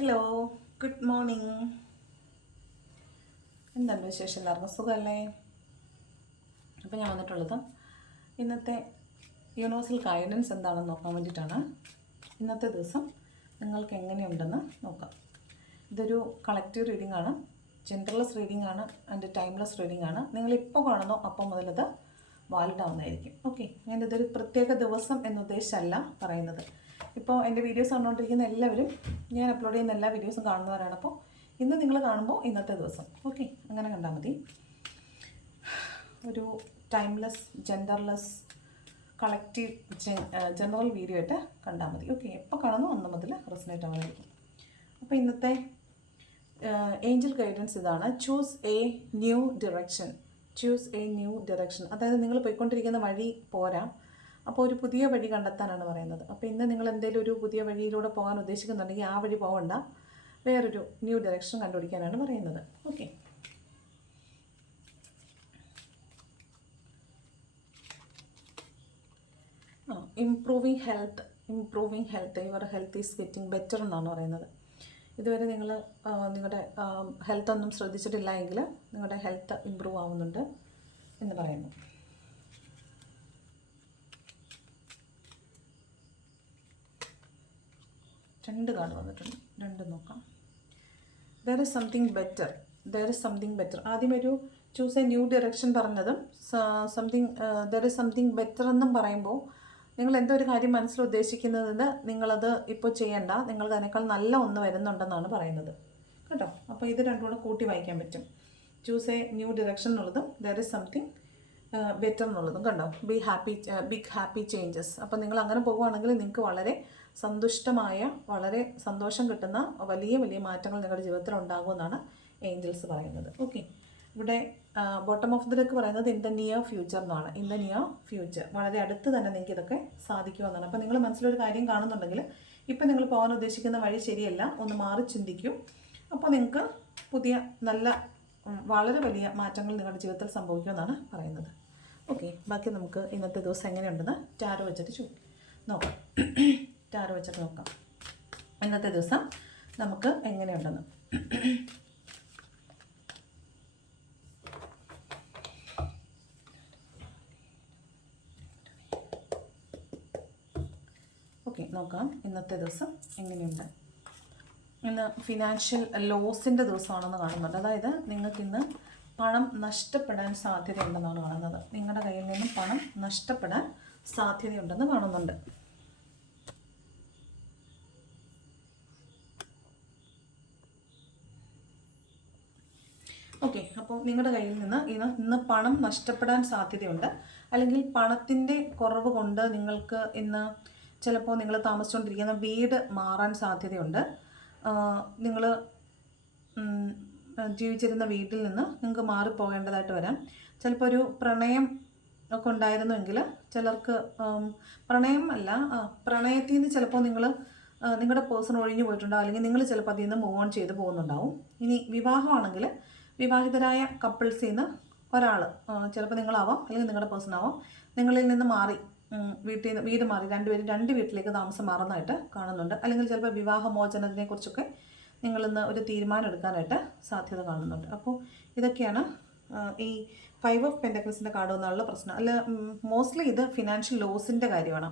Hello, good morning. എന്താണ് വിശേഷം? എല്ലാവർക്കും സുഖമല്ലേ? അപ്പോൾ ഞാൻ വന്നിട്ടുള്ളത് ഇന്നത്തെ യൂണിവേഴ്സൽ ഗൈഡൻസ് എന്താണെന്ന് നോക്കാൻ വേണ്ടിയിട്ടാണ്. ഇന്നത്തെ ദിവസം നിങ്ങൾക്ക് എങ്ങനെയുണ്ടെന്ന് നോക്കാം. ഇതൊരു കളക്റ്റീവ് റീഡിംഗ് ആണ്, ജനറൽലെസ് റീഡിംഗ് ആണ് ആൻഡ് ടൈംലെസ് റീഡിംഗ് ആണ്. നിങ്ങളിപ്പോൾ കാണുന്നോ അപ്പം മുതലത് വാലിഡ് ആവുന്നതായിരിക്കും. ഓക്കെ, ഞാനിതൊരു പ്രത്യേക ദിവസം എന്നുദ്ദേശിച്ചല്ല പറയുന്നത്. ഇപ്പോൾ എൻ്റെ വീഡിയോസ് കണ്ടുകൊണ്ടിരിക്കുന്ന എല്ലാവരും ഞാൻ അപ്ലോഡ് ചെയ്യുന്ന എല്ലാ വീഡിയോസും കാണുന്നവരാണ്. അപ്പോൾ ഇന്ന് നിങ്ങൾ കാണുമ്പോൾ ഇന്നത്തെ ദിവസം ഓക്കെ അങ്ങനെ കണ്ടാൽ മതി. ഒരു timeless, genderless, collective general video ആയിട്ട് കണ്ടാൽ മതി. ഓക്കെ, എപ്പോൾ കാണുന്നു അന്ന് മുതൽ റെസനേറ്റ് ആവുന്നതായിരിക്കും. അപ്പോൾ ഇന്നത്തെ ഏഞ്ചൽ ഗൈഡൻസ് ഇതാണ്: choose a new direction. Choose a new direction, അതായത് നിങ്ങൾ പോയിക്കൊണ്ടിരിക്കുന്ന വഴി പോരാ, അപ്പോൾ ഒരു പുതിയ വഴി കണ്ടെത്താനാണ് പറയുന്നത്. അപ്പോൾ ഇന്ന് നിങ്ങൾ എന്തെങ്കിലും ഒരു പുതിയ വഴിയിലൂടെ പോകാൻ ഉദ്ദേശിക്കുന്നുണ്ടെങ്കിൽ ആ വഴി പോകണ്ട, വേറൊരു ന്യൂ ഡയറക്ഷൻ കണ്ടുപിടിക്കാനാണ് പറയുന്നത്. Okay, improving health, your health is getting better എന്നാണ് പറയുന്നത്. ഇതുവരെ നിങ്ങൾ നിങ്ങളുടെ ഹെൽത്ത് ഒന്നും ശ്രദ്ധിച്ചിട്ടില്ല എങ്കിൽ നിങ്ങളുടെ ഹെൽത്ത് ഇമ്പ്രൂവ് ആവുന്നുണ്ട് എന്ന് പറയുന്നു. രണ്ട് കാർഡ് വന്നിട്ടുണ്ട്, രണ്ടും നോക്കാം. There is something better. ആദ്യം ഒരു ചൂസ് എ ന്യൂ ഡയറക്ഷൻ പറഞ്ഞതും ദർ ഇസ് സംതിങ് ബെറ്റർ എന്നും പറയുമ്പോൾ നിങ്ങൾ എന്തോ ഒരു കാര്യം മനസ്സിൽ ഉദ്ദേശിക്കുന്നതിന് നിങ്ങളത് ഇപ്പോൾ ചെയ്യണ്ട, നിങ്ങൾക്ക് അതിനേക്കാൾ നല്ല ഒന്ന് വരുന്നുണ്ടെന്നാണ് പറയുന്നത് കേട്ടോ. അപ്പോൾ ഇത് രണ്ടും കൂടെ കൂട്ടി വായിക്കാൻ പറ്റും. ചൂസ് എ ന്യൂ ഡയറക്ഷൻ എന്നുള്ളതും ദർ ഇസ് സംതിങ് ബെറ്റർ എന്നുള്ളതും കണ്ടോ. Big happy changes. അപ്പോൾ നിങ്ങൾ അങ്ങനെ പോകുകയാണെങ്കിൽ നിങ്ങൾക്ക് വളരെ സന്തുഷ്ടമായ, വളരെ സന്തോഷം കിട്ടുന്ന വലിയ വലിയ മാറ്റങ്ങൾ നിങ്ങളുടെ ജീവിതത്തിൽ ഉണ്ടാകുമെന്നാണ് ഏഞ്ചൽസ് പറയുന്നത്. ഓക്കെ, ഇവിടെ ബോട്ടം ഓഫ് ദ ഡെക്ക് പറയുന്നത് ഇൻ ദ നിയർ ഫ്യൂച്ചർ എന്നാണ്. ഇൻ ദ നിയർ ഫ്യൂച്ചർ, വളരെ അടുത്ത് തന്നെ നിങ്ങൾക്ക് ഇതൊക്കെ സാധിക്കുമെന്നാണ്. അപ്പോൾ നിങ്ങൾ മനസ്സിലൊരു കാര്യം കാണുന്നുണ്ടെങ്കിൽ ഇപ്പം നിങ്ങൾ പോകാൻ ഉദ്ദേശിക്കുന്ന വഴി ശരിയല്ല, ഒന്ന് മാറി ചിന്തിക്കും. അപ്പോൾ നിങ്ങൾക്ക് പുതിയ നല്ല വളരെ വലിയ മാറ്റങ്ങൾ നിങ്ങളുടെ ജീവിതത്തിൽ സംഭവിക്കുമെന്നാണ് പറയുന്നത്. ഓക്കെ, ബാക്കി നമുക്ക് ഇന്നത്തെ ദിവസം എങ്ങനെയുണ്ടെന്ന് ടാരോ വെച്ചിട്ട് നോക്കാം. ടാരോ വെച്ചിട്ട് നോക്കാം ഇന്നത്തെ ദിവസം നമുക്ക് എങ്ങനെയുണ്ടെന്ന്. ഓക്കെ, നോക്കാം ഇന്നത്തെ ദിവസം എങ്ങനെയുണ്ട്. ഇന്ന് ഫിനാൻഷ്യൽ ലോസിൻ്റെ ദിവസമാണെന്ന് കാണുന്നുണ്ട്. അതായത് നിങ്ങൾക്കിന്ന് പണം നഷ്ടപ്പെടാൻ സാധ്യതയുണ്ടെന്നാണ് കാണുന്നത്. നിങ്ങളുടെ കയ്യിൽ നിന്നും പണം നഷ്ടപ്പെടാൻ സാധ്യതയുണ്ടെന്ന് കാണുന്നുണ്ട്. ഓക്കെ, അപ്പോൾ നിങ്ങളുടെ കയ്യിൽ നിന്ന് ഇന്ന് പണം നഷ്ടപ്പെടാൻ സാധ്യതയുണ്ട്. അല്ലെങ്കിൽ പണത്തിൻ്റെ കുറവ് കൊണ്ട് നിങ്ങൾക്ക് ഇന്ന് ചിലപ്പോൾ നിങ്ങൾ താമസിച്ചുകൊണ്ടിരിക്കുന്ന വീട് മാറാൻ സാധ്യതയുണ്ട്. നിങ്ങൾ ജീവിച്ചിരുന്ന വീട്ടിൽ നിന്ന് നിങ്ങൾക്ക് മാറിപ്പോകേണ്ടതായിട്ട് വരാം. ചിലപ്പോൾ ഒരു പ്രണയം ഒക്കെ ഉണ്ടായിരുന്നുവെങ്കിൽ ചിലർക്ക് പ്രണയത്തിൽ നിന്ന് ചിലപ്പോൾ നിങ്ങളുടെ പേഴ്സൺ ഒഴിഞ്ഞു പോയിട്ടുണ്ടാവും, അല്ലെങ്കിൽ നിങ്ങൾ ചിലപ്പോൾ അതിൽ നിന്ന് മൂവ് ഓൺ ചെയ്ത് പോകുന്നുണ്ടാവും. ഇനി വിവാഹമാണെങ്കിൽ വിവാഹിതരായ കപ്പിൾസിൽ നിന്ന് ഒരാൾ, ചിലപ്പോൾ നിങ്ങളാവാം അല്ലെങ്കിൽ നിങ്ങളുടെ പേഴ്സൺ ആവാം, നിങ്ങളിൽ നിന്ന് മാറി വീട് മാറി രണ്ടുപേരും രണ്ട് വീട്ടിലേക്ക് താമസം മാറുന്നതായിട്ട് കാണുന്നുണ്ട്. അല്ലെങ്കിൽ ചിലപ്പോൾ വിവാഹമോചനത്തിനെക്കുറിച്ചൊക്കെ നിങ്ങളിന്ന് ഒരു തീരുമാനം എടുക്കാനായിട്ട് സാധ്യത കാണുന്നുണ്ട്. അപ്പോൾ ഇതൊക്കെയാണ് ഈ 5 ഓഫ് പെൻറ്റക്കിൾസിൻ്റെ കാർഡ് വന്നുള്ള പ്രശ്നം. അല്ല, മോസ്റ്റ്ലി ഇത് ഫിനാൻഷ്യൽ ലോസിൻ്റെ കാര്യമാണ്.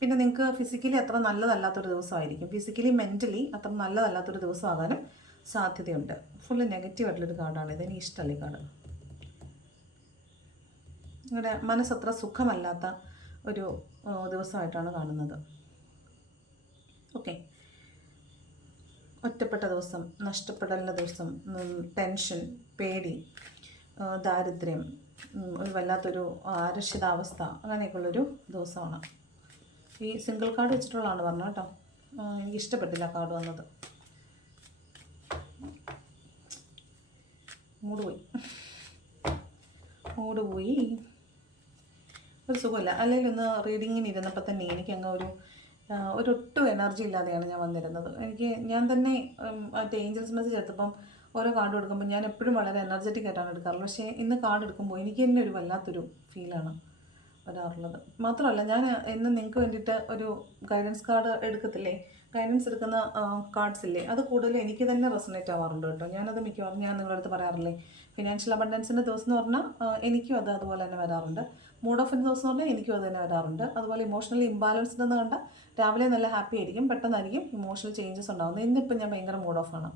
പിന്നെ നിങ്ങൾക്ക് ഫിസിക്കലി അത്ര നല്ലതല്ലാത്തൊരു ദിവസമായിരിക്കും. ഫിസിക്കലി മെൻ്റലി അത്ര നല്ലതല്ലാത്തൊരു ദിവസമാകാനും സാധ്യതയുണ്ട്. ഫുള്ള് നെഗറ്റീവായിട്ടുള്ളൊരു കാർഡാണ് ഇത്. എനിക്ക് ഇഷ്ടമല്ല ഈ കാർഡ്. നിങ്ങളുടെ മനസ്സത്ര സുഖമല്ലാത്ത ഒരു ദിവസമായിട്ടാണ് കാണുന്നത്. ഓക്കെ, ഒറ്റപ്പെട്ട ദിവസം, നഷ്ടപ്പെടലിൻ്റെ ദിവസം, ടെൻഷൻ, പേടി, ദാരിദ്ര്യം, ഒരു വല്ലാത്തൊരു അരക്ഷിതാവസ്ഥ, അങ്ങനെയൊക്കെയുള്ളൊരു ദിവസമാണ്. ഈ സിംഗിൾ കാർഡ് വെച്ചിട്ടുള്ളതാണ് പറഞ്ഞത് കേട്ടോ. എനിക്ക് ഇഷ്ടപ്പെട്ടില്ല കാർഡ് വന്നത്. മൂഡ് പോയി ഒരു സുഖമില്ല. അല്ലെങ്കിൽ ഒന്ന് റീഡിങ്ങിന് ഇരുന്നപ്പോൾ തന്നെ എനിക്കങ്ങ് ഒട്ടും എനർജി ഇല്ലാതെയാണ് ഞാൻ വന്നിരുന്നത്. ഞാൻ തന്നെ മറ്റേ ഏഞ്ചൽസ് മെസ്സേജ് എടുത്തപ്പം ഓരോ കാർഡ് എടുക്കുമ്പോൾ ഞാൻ എപ്പോഴും വളരെ എനർജറ്റിക് ആയിട്ടാണ് എടുക്കാറുള്ളത്. പക്ഷേ ഇന്ന് കാർഡ് എടുക്കുമ്പോൾ എനിക്ക് തന്നെ ഒരു വല്ലാത്തൊരു ഫീലാണ് വരാറുള്ളത്. മാത്രമല്ല, ഞാൻ ഇന്ന് നിങ്ങൾക്ക് വേണ്ടിയിട്ട് ഒരു ഗൈഡൻസ് കാർഡ് എടുക്കത്തില്ലേ, ഗൈഡൻസ് എടുക്കുന്ന കാർഡ്സ് ഇല്ലേ, അത് കൂടുതൽ എനിക്ക് തന്നെ റെസണേറ്റ് ആവാറുണ്ട് കേട്ടോ. ഞാനത് മിക്കവാറും ഞാൻ നിങ്ങളുടെ അടുത്ത് പറയാറില്ലേ, ഫിനാൻഷ്യൽ അബണ്ടൻസിൻ്റെ ദിവസം എന്ന് പറഞ്ഞാൽ എനിക്കും അത് അതുപോലെ തന്നെ വരാറുണ്ട്. മൂഡ് ഓഫിൻ്റെ ദിവസം എന്ന് പറഞ്ഞാൽ എനിക്കും അത് തന്നെ വരാറുണ്ട്. അതുപോലെ ഇമോഷണലി ഇംബാലൻസ്ഡ് എന്ന് കണ്ടാൽ രാവിലെ നല്ല ഹാപ്പി ആയിരിക്കും, പെട്ടെന്നായിരിക്കും ഇമോഷണൽ ചേഞ്ചസ് ഉണ്ടാകുന്നത്. ഇന്നിപ്പോൾ ഞാൻ ഭയങ്കര മൂഡ് ഓഫാണ്,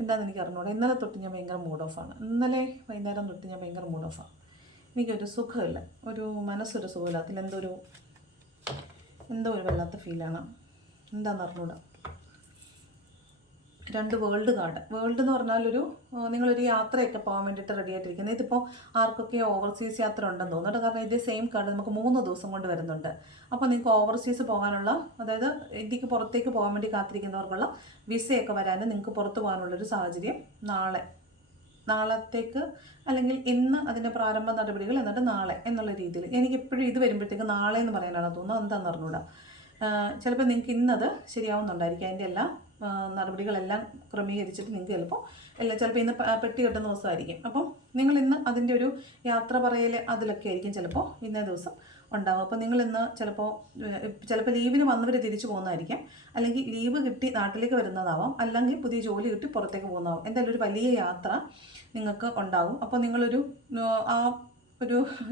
എന്താണെന്ന് എനിക്ക് അറിഞ്ഞൂടാ. ഇന്നലെ തൊട്ട് ഞാൻ ഭയങ്കര മൂഡ് ഓഫാണ്. ഇന്നലെ വൈകുന്നേരം തൊട്ട് ഞാൻ ഭയങ്കര മൂഡ് ഓഫാണ്. എനിക്കൊരു സുഖമില്ല, ഒരു മനസ്സൊരു സുഖമില്ല, അതിലെന്തോ ഒരു വല്ലാത്ത ഫീലാണ്, എന്താണെന്ന് അറിഞ്ഞൂടാ. 2 വേൾഡ് കാർഡ്. വേൾഡ് എന്ന് പറഞ്ഞാൽ നിങ്ങളൊരു യാത്രയൊക്കെ പോകാൻ വേണ്ടിയിട്ട് റെഡി ആയിട്ടിരിക്കുന്നത്. ഇതിപ്പോൾ ആർക്കൊക്കെ ഓവർസീസ് യാത്ര ഉണ്ടെന്ന് തോന്നുന്നുണ്ട്. കാരണം ഇതേ സെയിം കാർഡ് നമുക്ക് 3 ദിവസം കൊണ്ട് വരുന്നുണ്ട്. അപ്പോൾ നിങ്ങൾക്ക് ഓവർസീസ് പോകാനുള്ള, അതായത് ഇന്ത്യക്ക് പുറത്തേക്ക് പോകാൻ വേണ്ടി കാത്തിരിക്കുന്നവർക്കുള്ള വിസയൊക്കെ വരാനും നിങ്ങൾക്ക് പുറത്ത് പോകാനുള്ളൊരു സാഹചര്യം നാളത്തേക്ക്, അല്ലെങ്കിൽ ഇന്ന് അതിൻ്റെ പ്രാരംഭ നടപടികൾ, എന്നിട്ട് നാളെ എന്നുള്ള രീതിയിൽ. എനിക്ക് എപ്പോഴും ഇത് വരുമ്പോഴത്തേക്ക് നാളെ എന്ന് പറയാനാണ് തോന്നുന്നത്, എന്താണെന്ന് അറിഞ്ഞൂടാ. ചിലപ്പോൾ നിങ്ങൾക്ക് ഇന്നത് ശരിയാവുന്നുണ്ടായിരിക്കും, അതിൻ്റെ എല്ലാ നടപടികളെല്ലാം ക്രമീകരിച്ചിട്ട് നിങ്ങൾക്ക് ചിലപ്പോൾ ഇന്ന് പെട്ടി കെട്ടുന്ന ദിവസമായിരിക്കും. അപ്പം നിങ്ങൾ ഇന്ന് അതിൻ്റെ ഒരു യാത്ര പറയൽ അതിലൊക്കെ ആയിരിക്കും ചിലപ്പോൾ ഇന്നേ ദിവസം ഉണ്ടാകും. അപ്പോൾ നിങ്ങൾ ഇന്ന് ചിലപ്പോൾ ലീവിന് വന്നവർ തിരിച്ചു പോകുന്നതായിരിക്കാം, അല്ലെങ്കിൽ ലീവ് കിട്ടി നാട്ടിലേക്ക് വരുന്നതാവാം, അല്ലെങ്കിൽ പുതിയ ജോലി കിട്ടി പുറത്തേക്ക് പോകുന്നതാവും. എന്തായാലും ഒരു വലിയ യാത്ര നിങ്ങൾക്ക് ഉണ്ടാകും. അപ്പോൾ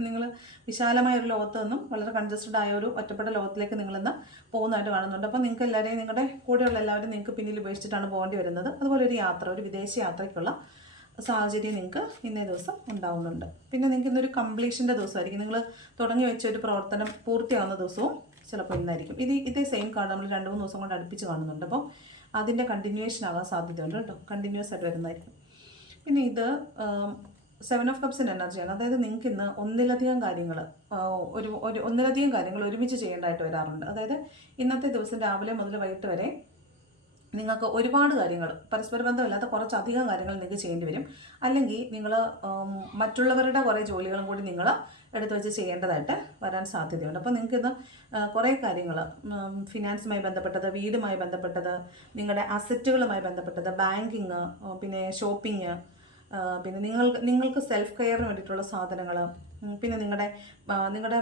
നിങ്ങൾ വിശാലമായൊരു ലോകത്ത് നിന്നും വളരെ കൺജസ്റ്റഡ് ആയ ഒരു ഒറ്റപ്പെട്ട ലോകത്തിലേക്ക് നിങ്ങളിന്ന് പോകുന്നതായിട്ട് കാണുന്നുണ്ട്. അപ്പോൾ നിങ്ങൾക്ക് എല്ലാവരെയും, നിങ്ങളുടെ കൂടെയുള്ള എല്ലാവരും നിങ്ങൾക്ക് പിന്നിൽ ഉപേക്ഷിച്ചിട്ടാണ് പോകേണ്ടി വരുന്നത്. അതുപോലെ ഒരു വിദേശ യാത്രയ്ക്കുള്ള സാഹചര്യം നിങ്ങൾക്ക് ഇന്നേ ദിവസം ഉണ്ടാവുന്നുണ്ട്. പിന്നെ നിങ്ങൾക്ക് ഇന്നൊരു കംപ്ലീഷൻ്റെ ദിവസമായിരിക്കും. നിങ്ങൾ തുടങ്ങി വെച്ച ഒരു പ്രവർത്തനം പൂർത്തിയാവുന്ന ദിവസവും ചിലപ്പോൾ ഇന്നായിരിക്കും. ഇതേ സെയിം കാർഡ് നമ്മൾ 2-3 ദിവസം കൊണ്ട് അടുപ്പിച്ച് കാണുന്നുണ്ട്. അപ്പോൾ അതിൻ്റെ കണ്ടിന്യൂവേഷൻ ആകാൻ സാധ്യതയുണ്ട് കേട്ടോ, കണ്ടിന്യൂസ് ആയിട്ട് വരുന്നതായിരിക്കും. പിന്നെ ഇത് 7 ഓഫ് കപ്സിൻ്റെ എനർജിയാണ്. അതായത് നിങ്ങൾക്ക് ഇന്ന് ഒന്നിലധികം കാര്യങ്ങൾ ഒരുമിച്ച് ചെയ്യേണ്ടതായിട്ട് വരാറുണ്ട്. അതായത് ഇന്നത്തെ ദിവസം രാവിലെ മുതൽ വൈകിട്ട് വരെ നിങ്ങൾക്ക് ഒരുപാട് കാര്യങ്ങൾ, പരസ്പര ബന്ധമില്ലാത്ത കുറച്ചധികം കാര്യങ്ങൾ നിങ്ങൾക്ക് ചെയ്യേണ്ടി വരും. അല്ലെങ്കിൽ നിങ്ങൾ മറ്റുള്ളവരുടെ കുറേ ജോലികളും കൂടി നിങ്ങൾ എടുത്തു വെച്ച് ചെയ്യേണ്ടതായിട്ട് വരാൻ സാധ്യതയുണ്ട്. അപ്പോൾ നിങ്ങൾക്കിന്ന് കുറേ കാര്യങ്ങൾ, ഫിനാൻസുമായി ബന്ധപ്പെട്ടത്, വീടുമായി ബന്ധപ്പെട്ടത്, നിങ്ങളുടെ അസറ്റുകളുമായി ബന്ധപ്പെട്ടത്, ബാങ്കിങ്, പിന്നെ ഷോപ്പിംഗ്, പിന്നെ നിങ്ങൾക്ക് സെൽഫ് കെയറിന് വേണ്ടിയിട്ടുള്ള സാധനങ്ങൾ, പിന്നെ നിങ്ങളുടെ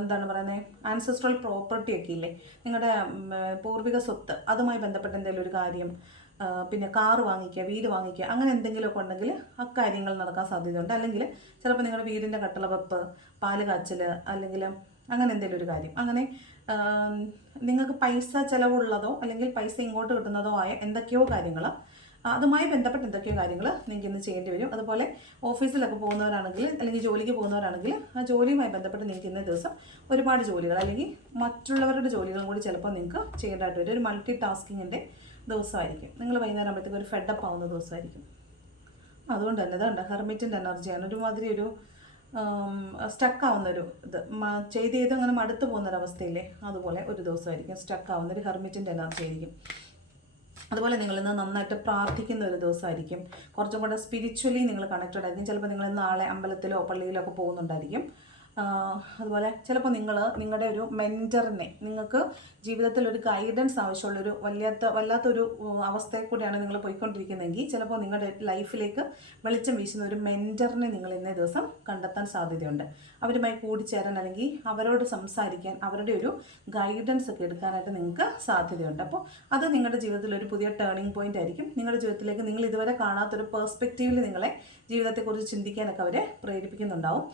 എന്താണ് പറയുന്നത്, ആൻസെസ്ട്രൽ പ്രോപ്പർട്ടി ഒക്കെ ഇല്ലേ, നിങ്ങളുടെ പൂർവിക സ്വത്ത്, അതുമായി ബന്ധപ്പെട്ട എന്തെങ്കിലും ഒരു കാര്യം, പിന്നെ കാറ് വാങ്ങിക്കുക, വീട് വാങ്ങിക്കുക, അങ്ങനെ എന്തെങ്കിലുമൊക്കെ ഉണ്ടെങ്കിൽ അക്കാര്യങ്ങൾ നടക്കാൻ സാധ്യതയുണ്ട്. അല്ലെങ്കിൽ ചിലപ്പോൾ നിങ്ങളുടെ വീടിൻ്റെ കട്ടളവെപ്പ്, പാല് കാച്ചൽ, അല്ലെങ്കിൽ അങ്ങനെ എന്തെങ്കിലും ഒരു കാര്യം, അങ്ങനെ നിങ്ങൾക്ക് പൈസ ചിലവുള്ളതോ അല്ലെങ്കിൽ പൈസ ഇങ്ങോട്ട് കിട്ടുന്നതോ ആയ എന്തൊക്കെയോ കാര്യങ്ങൾ, അതുമായി ബന്ധപ്പെട്ട എന്തൊക്കെയോ കാര്യങ്ങൾ നിങ്ങൾക്ക് ഇന്ന് ചെയ്യേണ്ടി വരും. അതുപോലെ ഓഫീസിലൊക്കെ പോകുന്നവരാണെങ്കിൽ, അല്ലെങ്കിൽ ജോലിക്ക് പോകുന്നവരാണെങ്കിൽ, ആ ജോലിയുമായി ബന്ധപ്പെട്ട് നിങ്ങൾക്ക് ഇന്നേ ദിവസം ഒരുപാട് ജോലികൾ, അല്ലെങ്കിൽ മറ്റുള്ളവരുടെ ജോലികളും കൂടി ചിലപ്പോൾ നിങ്ങൾക്ക് ചെയ്യേണ്ടതായിട്ട് വരും. ഒരു മൾട്ടി ടാസ്കിങ്ങിൻ്റെ ദിവസമായിരിക്കും. നിങ്ങൾ വൈകുന്നേരം ആകുമ്പോഴത്തേക്ക് ഒരു ഫെഡപ്പ് ആവുന്ന ദിവസമായിരിക്കും. അതുകൊണ്ട് തന്നെ ഇതുണ്ട്, ഹെർമിറ്റിൻ്റെ എനർജിയാണ്. ഒരുമാതിരി സ്റ്റക്കാവുന്നൊരു ചെയ്ത് അങ്ങനെ മടുത്തു പോകുന്നൊരവസ്ഥയില്ലേ, അതുപോലെ ഒരു ദിവസമായിരിക്കും. സ്റ്റക്കാവുന്നൊരു ഹെർമിറ്റിൻ്റെ എനർജി ആയിരിക്കും. അതുപോലെ നിങ്ങളിന്ന് നന്നായിട്ട് പ്രാർത്ഥിക്കുന്ന ഒരു ദിവസമായിരിക്കും. കുറച്ചും കൂടെ സ്പിരിച്വലി നിങ്ങൾ കണക്റ്റഡ് ആയിരിക്കും. ചിലപ്പോൾ നിങ്ങൾ നാളെ അമ്പലത്തിലോ പള്ളിയിലോ ഒക്കെ പോകുന്നുണ്ടായിരിക്കും. അതുപോലെ ചിലപ്പോൾ നിങ്ങളുടെ ഒരു മെൻറ്ററിനെ, നിങ്ങൾക്ക് ജീവിതത്തിൽ ഒരു ഗൈഡൻസ് ആവശ്യമുള്ളൊരു വല്ലാത്തൊരു അവസ്ഥയിൽ കൂടിയാണ് നിങ്ങൾ പോയിക്കൊണ്ടിരിക്കുന്നതെങ്കിൽ, ചിലപ്പോൾ നിങ്ങളുടെ ലൈഫിലേക്ക് വെളിച്ചം വീശുന്ന ഒരു മെൻറ്ററിനെ നിങ്ങൾ ഇന്നേ ദിവസം കണ്ടെത്താൻ സാധ്യതയുണ്ട്. അവരുമായി കൂടിച്ചേരാൻ, അല്ലെങ്കിൽ അവരോട് സംസാരിക്കാൻ, അവരുടെ ഒരു ഗൈഡൻസ് ഒക്കെ എടുക്കാനായിട്ട് നിങ്ങൾക്ക് സാധ്യതയുണ്ട്. അപ്പോൾ അത് നിങ്ങളുടെ ജീവിതത്തിൽ ഒരു പുതിയ ടേണിംഗ് പോയിന്റ് ആയിരിക്കും. നിങ്ങളുടെ ജീവിതത്തിലേക്ക് നിങ്ങൾ ഇതുവരെ കാണാത്തൊരു പേഴ്സ്പെക്റ്റീവിൽ നിങ്ങളെ ജീവിതത്തെക്കുറിച്ച് ചിന്തിക്കാനൊക്കെ അവരെ പ്രേരിപ്പിക്കുന്നുണ്ടാവും.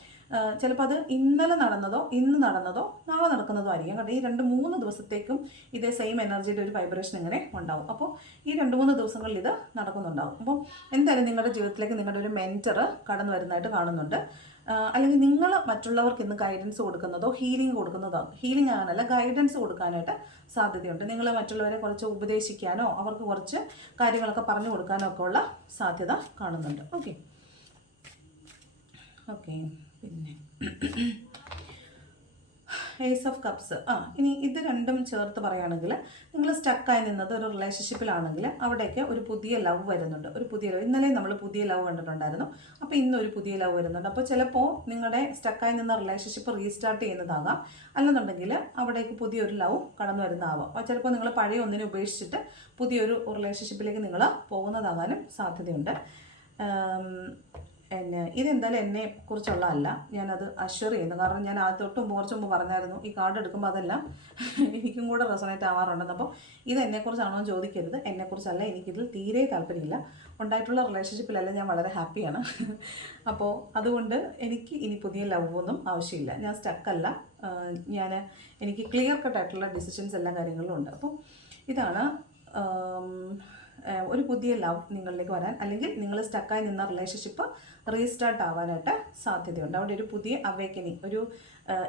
ചിലപ്പോൾ അത് ഇന്നലെ നടന്നതോ ഇന്ന് നടന്നതോ നാളെ നടക്കുന്നതോ ആയിരിക്കും. കാരണം ഈ 2-3 ദിവസത്തേക്കും ഇതേ സെയിം എനർജിയുടെ ഒരു വൈബ്രേഷൻ ഇങ്ങനെ ഉണ്ടാവും. അപ്പോൾ ഈ 2-3 ദിവസങ്ങളിൽ ഇത് നടക്കുന്നുണ്ടാവും. അപ്പോൾ എന്തായാലും നിങ്ങളുടെ ജീവിതത്തിലേക്ക് നിങ്ങളുടെ ഒരു മെൻറ്റർ കടന്നു വരുന്നതായിട്ട് കാണുന്നുണ്ട്. അല്ലെങ്കിൽ നിങ്ങൾ മറ്റുള്ളവർക്ക് ഇന്ന് ഗൈഡൻസ് കൊടുക്കുന്നതോ ഹീലിംഗ് ആകാനല്ല, ഗൈഡൻസ് കൊടുക്കാനായിട്ട് സാധ്യതയുണ്ട്. നിങ്ങൾ മറ്റുള്ളവരെ കുറച്ച് ഉപദേശിക്കാനോ അവർക്ക് കുറച്ച് കാര്യങ്ങളൊക്കെ പറഞ്ഞു കൊടുക്കാനോ ഒക്കെ ഉള്ള സാധ്യത കാണുന്നുണ്ട്. ഓക്കെ, പിന്നെ ഏസ് ഓഫ് കപ്സ്. ഇനി ഇത് രണ്ടും ചേർത്ത് പറയുകയാണെങ്കിൽ, നിങ്ങൾ സ്റ്റക്കായി നിന്നത് ഒരു റിലേഷൻഷിപ്പിലാണെങ്കിൽ അവിടേക്ക് ഒരു പുതിയ ലവ് വരുന്നുണ്ട്. ഇന്നലെ നമ്മൾ പുതിയ ലവ് കണ്ടിട്ടുണ്ടായിരുന്നു. അപ്പോൾ ഇന്നൊരു പുതിയ ലവ് വരുന്നുണ്ട്. അപ്പോൾ ചിലപ്പോൾ നിങ്ങളുടെ സ്റ്റക്കായി നിന്ന റിലേഷൻഷിപ്പ് റീസ്റ്റാർട്ട് ചെയ്യുന്നതാകാം, അല്ലെന്നുണ്ടെങ്കിൽ അവിടേക്ക് പുതിയൊരു ലവ് കടന്നു വരുന്നതാവാം. അപ്പോൾ ചിലപ്പോൾ നിങ്ങൾ പഴയ ഒന്നിനെ ഉപേക്ഷിച്ചിട്ട് പുതിയൊരു റിലേഷൻഷിപ്പിലേക്ക് നിങ്ങൾ പോകുന്നതാകാനും സാധ്യതയുണ്ട്. ഇതെന്തായാലും എന്നെക്കുറിച്ചുള്ളതല്ല, ഞാനത് അഷ്വർ ചെയ്യുന്നു. കാരണം ഞാൻ തൊട്ട് കുറച്ച് മുമ്പ് പറഞ്ഞായിരുന്നു ഈ കാർഡ് എടുക്കുമ്പോൾ അതെല്ലാം എനിക്കും കൂടെ റെസൊണേറ്റ് ആവാറുണ്ടെന്ന്. അപ്പോൾ ഇത് എന്നെക്കുറിച്ചാണോ എന്ന് ചോദിക്കരുത്, എന്നെക്കുറിച്ചല്ല. എനിക്കിതിൽ തീരെ താല്പര്യമില്ല. ഉണ്ടായിട്ടുള്ള റിലേഷൻഷിപ്പിലെല്ലാം ഞാൻ വളരെ ഹാപ്പിയാണ്. അപ്പോൾ അതുകൊണ്ട് എനിക്ക് ഇനി പുതിയ ലവൊന്നും ആവശ്യമില്ല. ഞാൻ സ്റ്റക്കല്ല. എനിക്ക് ക്ലിയർ കട്ടായിട്ടുള്ള ഡിസിഷൻസ് എല്ലാ കാര്യങ്ങളിലും ഉണ്ട്. അപ്പോൾ ഇതാണ് ഒരു പുതിയ ലവ് നിങ്ങളിലേക്ക് വരാൻ, അല്ലെങ്കിൽ നിങ്ങൾ സ്റ്റക്കായി നിന്ന റിലേഷൻഷിപ്പ് റീസ്റ്റാർട്ട് ആവാനായിട്ട് സാധ്യതയുണ്ട്. അവിടെ ഒരു പുതിയ അവേക്കനിങ്, ഒരു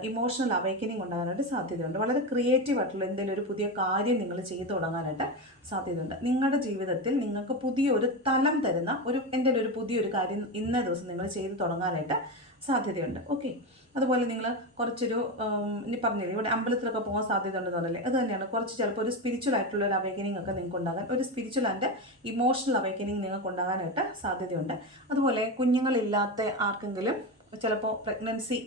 ഇമോഷണൽ അവേക്കനിങ് ഉണ്ടാകാനായിട്ട് സാധ്യതയുണ്ട്. വളരെ ക്രിയേറ്റീവ് ആയിട്ടുള്ള എന്തെങ്കിലും ഒരു പുതിയ കാര്യം നിങ്ങൾ ചെയ്തു തുടങ്ങാനായിട്ട് സാധ്യതയുണ്ട്. നിങ്ങളുടെ ജീവിതത്തിൽ നിങ്ങൾക്ക് പുതിയൊരു തലം തരുന്ന എന്തെങ്കിലും ഒരു പുതിയൊരു കാര്യം ഇന്ന ദിവസം നിങ്ങൾ ചെയ്തു തുടങ്ങാനായിട്ട് സാധ്യതയുണ്ട്. ഓക്കെ, അതുപോലെ നിങ്ങൾ കുറച്ചൊരു ഇനി പറഞ്ഞില്ലേ ഇവിടെ അമ്പലത്തിലൊക്കെ പോകാൻ സാധ്യത ഉണ്ടെന്ന് പറഞ്ഞില്ലേ, അത് തന്നെയാണ്. കുറച്ച് ചിലപ്പോൾ ഒരു സ്പിരിച്വൽ ആയിട്ടുള്ള ഒരു അവേക്കനിങ് ഒക്കെ നിങ്ങൾക്ക് ഉണ്ടാകാൻ, ഒരു സ്പിരിച്വൽ ആൻഡ് ഇമോഷണൽ അവേക്കനിങ് നിങ്ങൾക്ക് ഉണ്ടാകാനായിട്ട് സാധ്യതയുണ്ട്. അതുപോലെ കുഞ്ഞുങ്ങളില്ലാത്ത ആർക്കെങ്കിലും ചിലപ്പോൾ പ്രഗ്നൻസി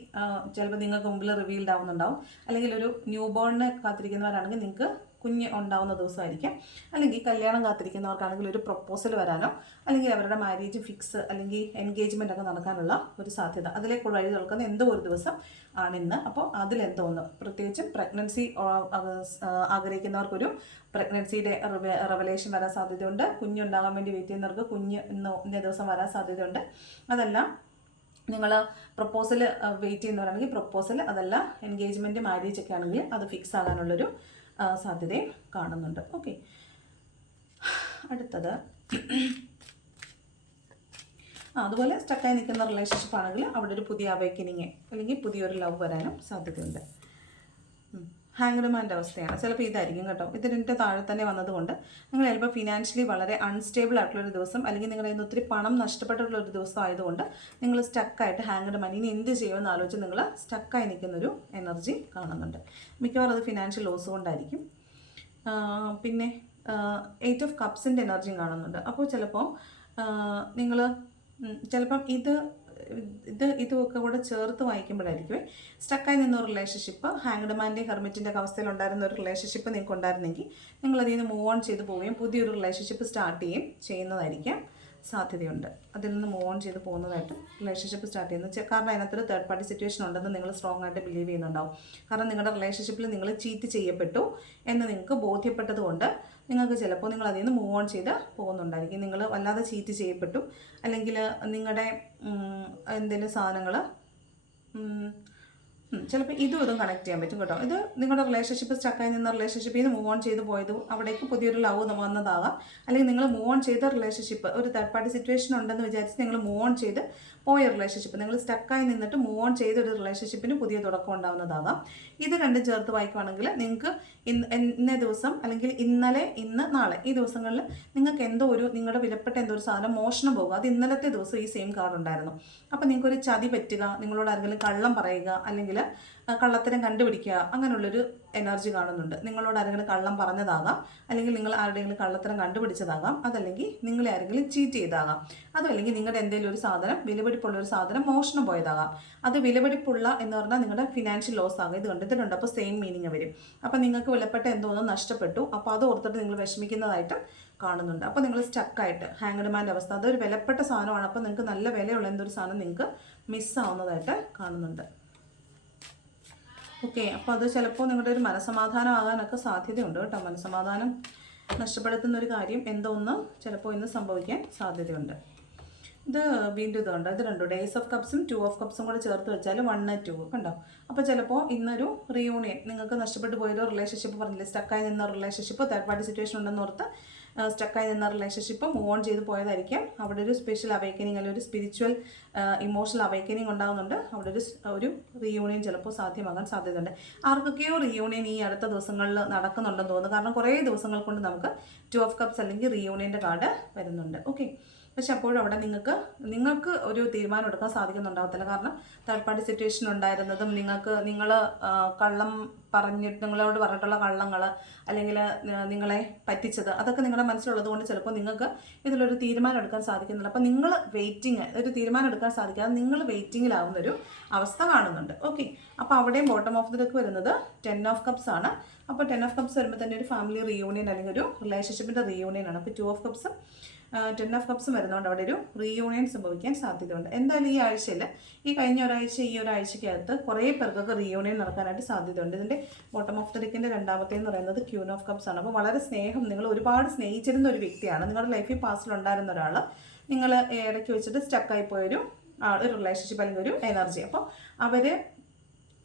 ചിലപ്പോൾ നിങ്ങൾക്ക് മുമ്പിൽ റിവീൽഡ് ആവുന്നുണ്ടാവും. അല്ലെങ്കിൽ ഒരു ന്യൂ ബോണിനെ കാത്തിരിക്കുന്നവരാണെങ്കിൽ നിങ്ങൾക്ക് കുഞ്ഞ് ഉണ്ടാവുന്ന ദിവസമായിരിക്കാം. അല്ലെങ്കിൽ കല്യാണം കാത്തിരിക്കുന്നവർക്കാണെങ്കിൽ ഒരു പ്രൊപ്പോസൽ വരാനോ, അല്ലെങ്കിൽ അവരുടെ മാരേജ് ഫിക്സ് അല്ലെങ്കിൽ എൻഗേജ്മെൻ്റ് ഒക്കെ നടക്കാനുള്ള ഒരു സാധ്യത, അതിലേക്ക് വഴി തുറക്കുന്ന എന്തോ ഒരു ദിവസം ആണിന്ന്. അപ്പോൾ അതിലെന്തോന്ന്, പ്രത്യേകിച്ചും പ്രഗ്നൻസി ആഗ്രഹിക്കുന്നവർക്കൊരു പ്രഗ്നൻസിയുടെ റെവലേഷൻ വരാൻ സാധ്യതയുണ്ട്. കുഞ്ഞുണ്ടാകാൻ വേണ്ടി വെയിറ്റ് ചെയ്യുന്നവർക്ക് കുഞ്ഞ് ഇന്ന ദിവസം വരാൻ സാധ്യതയുണ്ട്. അതെല്ലാം നിങ്ങൾ പ്രപ്പോസൽ വെയിറ്റ് ചെയ്യുന്നവരാണെങ്കിൽ പ്രപ്പോസൽ, അതല്ല എൻഗേജ്മെൻറ്റ് മാരേജ് ഒക്കെ ആണെങ്കിൽ അത് ഫിക്സ് ആകാനുള്ളൊരു സാധ്യതയും കാണുന്നുണ്ട്. ഓക്കെ, അടുത്തത് അതുപോലെ സ്റ്റക്കായി നിൽക്കുന്ന റിലേഷൻഷിപ്പ് ആണെങ്കിൽ അവിടെ ഒരു പുതിയ അവേക്കനിങ് അല്ലെങ്കിൽ പുതിയൊരു ലവ് വരാനും സാധ്യതയുണ്ട്. ഹാങ്ഡ്മാൻ്റെ അവസ്ഥയാണ് ചിലപ്പോൾ ഇതായിരിക്കും കേട്ടോ. ഇതിൻ്റെ താഴെ തന്നെ വന്നതുകൊണ്ട് നിങ്ങൾ ചിലപ്പോൾ ഫിനാൻഷ്യലി വളരെ അൺസ്റ്റേബിൾ ആയിട്ടുള്ളൊരു ദിവസം, അല്ലെങ്കിൽ നിങ്ങളുടെ കയ്യിൽ നിന്ന് ഒത്തിരി പണം നഷ്ടപ്പെട്ടിട്ടുള്ളൊരു ദിവസം ആയതുകൊണ്ട് നിങ്ങൾ സ്റ്റക്കായിട്ട് ഹാങ്ഡ്മാൻ ഇനി എന്ത് ചെയ്യുമെന്ന് ആലോചിച്ച് നിങ്ങൾ സ്റ്റക്കായി നിൽക്കുന്നൊരു എനർജി കാണുന്നുണ്ട്. മിക്കവാറും അത് ഫിനാൻഷ്യൽ ലോസ് കൊണ്ടായിരിക്കും. പിന്നെ 8 ഓഫ് കപ്സിൻ്റെ എനർജിയും കാണുന്നുണ്ട്. അപ്പോൾ ചിലപ്പോൾ നിങ്ങൾ ചിലപ്പം ഇതൊക്കെ കൂടെ ചേർത്ത് വായിക്കുമ്പോഴായിരിക്കും സ്റ്റക്കായി നിന്ന ഒരു റിലേഷൻഷിപ്പ്, ഹാങ്ഡ്മാൻ്റെയും ഹെർമിറ്റിൻ്റെ ഒക്കെ അവസ്ഥയിലുണ്ടായിരുന്ന ഒരു റിലേഷൻഷിപ്പ് നിങ്ങൾക്ക് ഉണ്ടായിരുന്നെങ്കിൽ നിങ്ങൾ അതിൽ നിന്ന് മൂവ് ഓൺ ചെയ്ത് പോവുകയും പുതിയൊരു റിലേഷൻഷിപ്പ് സ്റ്റാർട്ട് ചെയ്യുകയും ചെയ്യുന്നതായിരിക്കാം സാധ്യതയുണ്ട്. അതിൽ നിന്ന് മൂവ് ഓൺ ചെയ്ത് പോകുന്നതായിട്ട് റിലേഷൻഷിപ്പ് സ്റ്റാർട്ട് ചെയ്യുന്നത്. കാരണം അതിനകത്തൊരു തേർഡ് പാർട്ടി സിറ്റുവേഷൻ ഉണ്ടെന്ന് നിങ്ങൾ സ്ട്രോങ് ആയിട്ട് ബിലീവ് ചെയ്യുന്നുണ്ടാവും. കാരണം നിങ്ങളുടെ റിലേഷൻഷിപ്പിൽ നിങ്ങൾ ചീറ്റ് ചെയ്യപ്പെട്ടു എന്ന് നിങ്ങൾക്ക് ബോധ്യപ്പെട്ടത് കൊണ്ട് നിങ്ങൾക്ക് ചിലപ്പോൾ നിങ്ങൾ അതിൽ നിന്ന് മൂവ് ഓൺ ചെയ്ത് പോകുന്നുണ്ടായിരിക്കും. നിങ്ങൾ വല്ലാതെ ചീറ്റ് ചെയ്യപ്പെട്ടു, അല്ലെങ്കിൽ നിങ്ങളുടെ എന്തെങ്കിലും സാധനങ്ങൾ ചിലപ്പോൾ ഇതും കണക്ട് ചെയ്യാൻ പറ്റും കേട്ടോ. ഇത് നിങ്ങളുടെ റിലേഷൻഷിപ്പ് സ്റ്റക്കായി നിന്ന റിലേഷൻഷിപ്പിൽ നിന്ന് മൂവ് ഓൺ ചെയ്ത് പോയത് അവിടേക്ക് പുതിയൊരു ലവ് വന്നതാകാം. അല്ലെങ്കിൽ നിങ്ങൾ മൂവ് ഓൺ ചെയ്ത റിലേഷൻഷിപ്പ് ഒരു തേർഡ് പാർട്ടി സിറ്റുവേഷൻ ഉണ്ടെന്ന് വിചാരിച്ച് നിങ്ങൾ മൂവ് ഓൺ ചെയ്ത് പോയ റിലേഷൻഷിപ്പ്, നിങ്ങൾ സ്റ്റക്കായി നിന്നിട്ട് മൂവ് ഓൺ ചെയ്തൊരു റിലേഷൻഷിപ്പിന് പുതിയ തുടക്കം ഉണ്ടാകുന്നതാകാം. ഇത് രണ്ടും ചേർത്ത് വായിക്കുവാണെങ്കിൽ നിങ്ങൾക്ക് ഇന്ന ദിവസം അല്ലെങ്കിൽ ഇന്നലെ, ഇന്ന്, നാളെ ഈ ദിവസങ്ങളിൽ നിങ്ങൾക്ക് നിങ്ങളുടെ വിലപ്പെട്ട എന്തോ ഒരു സാധനം മോഷണം പോകുക. അത് ഇന്നലത്തെ ദിവസം ഈ സെയിം കാർഡ് ഉണ്ടായിരുന്നു. അപ്പോൾ നിങ്ങൾക്കൊരു ചതി പറ്റുക, നിങ്ങളോട് ആരെങ്കിലും കള്ളം പറയുക, അല്ലെങ്കിൽ കള്ളത്തരം കണ്ടുപിടിക്കുക, അങ്ങനെയുള്ളൊരു എനർജി കാണുന്നുണ്ട്. നിങ്ങളോട് ആരെങ്കിലും കള്ളം പറഞ്ഞതാകാം, അല്ലെങ്കിൽ നിങ്ങൾ ആരുടെയെങ്കിലും കള്ളത്തരം കണ്ടുപിടിച്ചതാകാം, അതല്ലെങ്കിൽ നിങ്ങളെ ആരെങ്കിലും ചീറ്റ് ചെയ്താകാം, അതല്ലെങ്കിൽ നിങ്ങളുടെ എന്തെങ്കിലും ഒരു സാധനം, വിലപിടിപ്പുള്ള ഒരു സാധനം മോഷണം പോയതാകാം. അത് വിലപിടിപ്പുള്ള എന്ന് പറഞ്ഞാൽ നിങ്ങളുടെ ഫിനാൻഷ്യൽ ലോസ് ആകും. ഇത് കണ്ടിട്ടുണ്ട്. അപ്പോൾ സെയിം മീനിങ് വരും. അപ്പോൾ നിങ്ങൾക്ക് വിലപ്പെട്ട എന്തോന്നും നഷ്ടപ്പെട്ടു, അപ്പോൾ അത് ഓർത്തിട്ട് നിങ്ങൾ വിഷമിക്കുന്നതായിട്ടും കാണുന്നുണ്ട്. അപ്പോൾ നിങ്ങൾ സ്റ്റക്കായിട്ട് ഹാങ്ഡ്മാൻ്റെ അവസ്ഥ, അതൊരു വിലപ്പെട്ട സാധനമാണ്. അപ്പോൾ നിങ്ങൾക്ക് നല്ല വിലയുള്ള എന്തൊരു സാധനം നിങ്ങൾക്ക് മിസ്സാവുന്നതായിട്ട് കാണുന്നുണ്ട്. ഓക്കെ, അപ്പോൾ അത് ചിലപ്പോൾ നിങ്ങളുടെ ഒരു മനസ്സമാധാനം ആകാനൊക്കെ സാധ്യതയുണ്ട് കേട്ടോ. മനസ്സമാധാനം നഷ്ടപ്പെടുത്തുന്ന ഒരു കാര്യം എന്തോന്ന് ചിലപ്പോൾ ഇന്ന് സംഭവിക്കാൻ സാധ്യതയുണ്ട്. ഇത് വീണ്ടും ഇതുണ്ട്. ഇത് രണ്ടു ഡേയ്സ് ഓഫ് കപ്സും 2 ഓഫ് കപ്സും കൂടെ ചേർത്ത് വെച്ചാൽ 1 and 2 കണ്ടോ. അപ്പോൾ ചിലപ്പോൾ ഇന്നൊരു റീയൂണിയൻ, നിങ്ങൾക്ക് നഷ്ടപ്പെട്ടു പോയൊരു റിലേഷൻഷിപ്പ് പറഞ്ഞില്ലേ, സ്റ്റക്കായി നിന്ന റിലേഷൻഷിപ്പ്, തേർഡ് പാർട്ടി സിറ്റുവേഷൻ ഉണ്ടെന്നോർത്ത് സ്റ്റക്കായി നിന്ന റിലേഷൻഷിപ്പ് മൂവ് ഓൺ ചെയ്ത് പോയതായിരിക്കാം. അവിടെ ഒരു സ്പെഷ്യൽ അവേക്കനിങ് അല്ലെങ്കിൽ ഒരു സ്പിരിച്വൽ ഇമോഷണൽ അവേക്കനിങ് ഉണ്ടാകുന്നുണ്ട്. അവിടെ ഒരു റീയൂണിയൻ ചിലപ്പോൾ സാധ്യമാകാൻ സാധ്യതയുണ്ട്. ആർക്കൊക്കെയോ റീയൂണിയൻ ഈ അടുത്ത ദിവസങ്ങളിൽ നടക്കുന്നുണ്ടെന്ന് തോന്നുന്നു. കാരണം കുറേ ദിവസങ്ങൾ കൊണ്ട് നമുക്ക് 2 ഓഫ് കപ്സ് അല്ലെങ്കിൽ റീയൂണിയൻ്റെ കാർഡ് വരുന്നുണ്ട്. ഓക്കെ, പക്ഷെ അപ്പോഴും അവിടെ നിങ്ങൾക്ക് ഒരു തീരുമാനം എടുക്കാൻ സാധിക്കുന്നുണ്ടാകത്തില്ല. കാരണം തേർഡ് പാർട്ടി സിറ്റുവേഷൻ ഉണ്ടായിരുന്നതും നിങ്ങൾ കള്ളം നിങ്ങളോട് പറഞ്ഞിട്ടുള്ള കള്ളങ്ങൾ, അല്ലെങ്കിൽ നിങ്ങളെ പറ്റിച്ചത്, അതൊക്കെ നിങ്ങളുടെ മനസ്സിലുള്ളത് കൊണ്ട് ചിലപ്പോൾ നിങ്ങൾക്ക് ഇതിലൊരു തീരുമാനം എടുക്കാൻ സാധിക്കുന്നില്ല. അപ്പോൾ നിങ്ങൾ ഒരു തീരുമാനം എടുക്കാൻ സാധിക്കാതെ നിങ്ങൾ വെയിറ്റിങ്ങിലാവുന്നൊരു അവസ്ഥ കാണുന്നുണ്ട്. ഓക്കെ, അപ്പോൾ അവിടെയും ബോട്ടം ഓഫ് ദി ഡെക്ക് വരുന്നത് 10 ഓഫ് കപ്സ് ആണ്. അപ്പോൾ 10 ഓഫ് കപ്സ് വരുമ്പോൾ തന്നെ ഒരു ഫാമിലി റീയൂണിയൻ അല്ലെങ്കിൽ ഒരു റിലേഷൻഷിപ്പിൻ്റെ റീയൂണിയൻ ആണ്. അപ്പോൾ 2 ഓഫ് കപ്സും 10 ഓഫ് കപ്സും വരുന്നതുകൊണ്ട് അവിടെ ഒരു റീയൂണിയൻ സംഭവിക്കാൻ സാധ്യതയുണ്ട്. എന്തായാലും ഈ ആഴ്ചയിൽ ഈ കഴിഞ്ഞ ഒരാഴ്ച ഈ ഒരാഴ്ചക്കകത്ത് കുറേ പേർക്കൊക്കെ റീയൂണിയൻ നടക്കാനായിട്ട് സാധ്യതയുണ്ട്. ഇതിൻ്റെ ബോട്ടം ഓഫ് ദ ഡെക്കിൻ്റെ രണ്ടാമത്തേന്ന് പറയുന്നത് ക്യൂൻ ഓഫ് കപ്സ് ആണ്. അപ്പോൾ വളരെ സ്നേഹം, നിങ്ങൾ ഒരുപാട് സ്നേഹിച്ചിരുന്ന ഒരു വ്യക്തിയാണ്, നിങ്ങളുടെ ലൈഫിൽ പാസ്റ്റിലുണ്ടായിരുന്ന ഒരാൾ, നിങ്ങൾ ഇടയ്ക്ക് വെച്ചിട്ട് സ്റ്റക്കായി പോയൊരു ഒരു റിലേഷൻഷിപ്പ് അല്ലെങ്കിൽ ഒരു എനർജി. അപ്പോൾ അവർ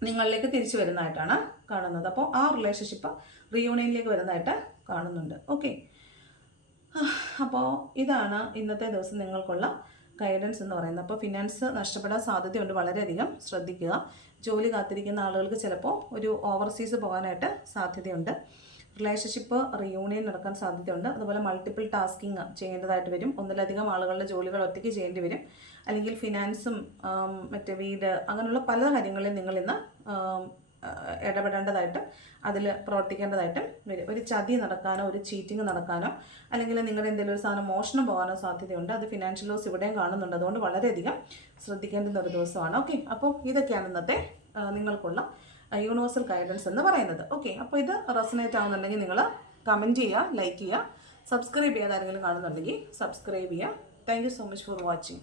നിങ്ങളിലേക്ക് തിരിച്ചു വരുന്നതായിട്ടാണ് കാണുന്നത്. അപ്പോൾ ആ റിലേഷൻഷിപ്പ് റീയൂണിയനിലേക്ക് വരുന്നതായിട്ട് കാണുന്നുണ്ട്. ഓക്കെ, അപ്പോൾ ഇതാണ് ഇന്നത്തെ ദിവസം നിങ്ങൾക്കുള്ള ഗൈഡൻസ് എന്ന് പറയുന്നത്. അപ്പോൾ ഫിനാൻസ് നഷ്ടപ്പെടാൻ സാധ്യതയുണ്ട്, വളരെയധികം ശ്രദ്ധിക്കുക. ജോലി കാത്തിരിക്കുന്ന ആളുകൾക്ക് ചിലപ്പോൾ ഒരു ഓവർസീസ് പോകാനായിട്ട് സാധ്യതയുണ്ട്. റിലേഷൻഷിപ്പ് റീയൂണിയൻ നടക്കാൻ സാധ്യതയുണ്ട്. അതുപോലെ മൾട്ടിപ്പിൾ ടാസ്കിങ് ചെയ്യേണ്ടതായിട്ട് വരും. ഒന്നിലധികം ആളുകളുടെ ജോലികൾ ഒറ്റയ്ക്ക് ചെയ്യേണ്ടി വരും. അല്ലെങ്കിൽ ഫിനാൻസും മറ്റേ വീട് അങ്ങനെയുള്ള പല കാര്യങ്ങളിൽ നിങ്ങളിന്ന് ഇടപെടേണ്ടതായിട്ട് അതിൽ പ്രവർത്തിക്കേണ്ടതായിട്ടും വരും. ഒരു ചതി നടക്കാനോ ഒരു ചീറ്റിംഗ് നടക്കാനോ അല്ലെങ്കിൽ നിങ്ങളുടെ എന്തെങ്കിലും ഒരു സാധനം മോഷണം പോകാനോ സാധ്യതയുണ്ട്. അത് ഫിനാൻഷ്യൽ ലോസ് ഇവിടെയും കാണുന്നുണ്ട്. അതുകൊണ്ട് വളരെയധികം ശ്രദ്ധിക്കേണ്ടുന്ന ഒരു ദിവസമാണ്. ഓക്കെ, അപ്പോൾ ഇതൊക്കെയാണ് ഇന്നത്തെ നിങ്ങൾക്കുള്ള യൂണിവേഴ്സൽ ഗൈഡൻസ് എന്ന് പറയുന്നത്. ഓക്കെ, അപ്പോൾ ഇത് റെസനേറ്റ് ആവുന്നുണ്ടെങ്കിൽ നിങ്ങൾ കമൻറ്റ് ചെയ്യുക, ലൈക്ക് ചെയ്യുക, സബ്സ്ക്രൈബ് ചെയ്യാതെ ആരെങ്കിലും കാണുന്നുണ്ടെങ്കിൽ സബ്സ്ക്രൈബ് ചെയ്യുക. Thank you so much for watching.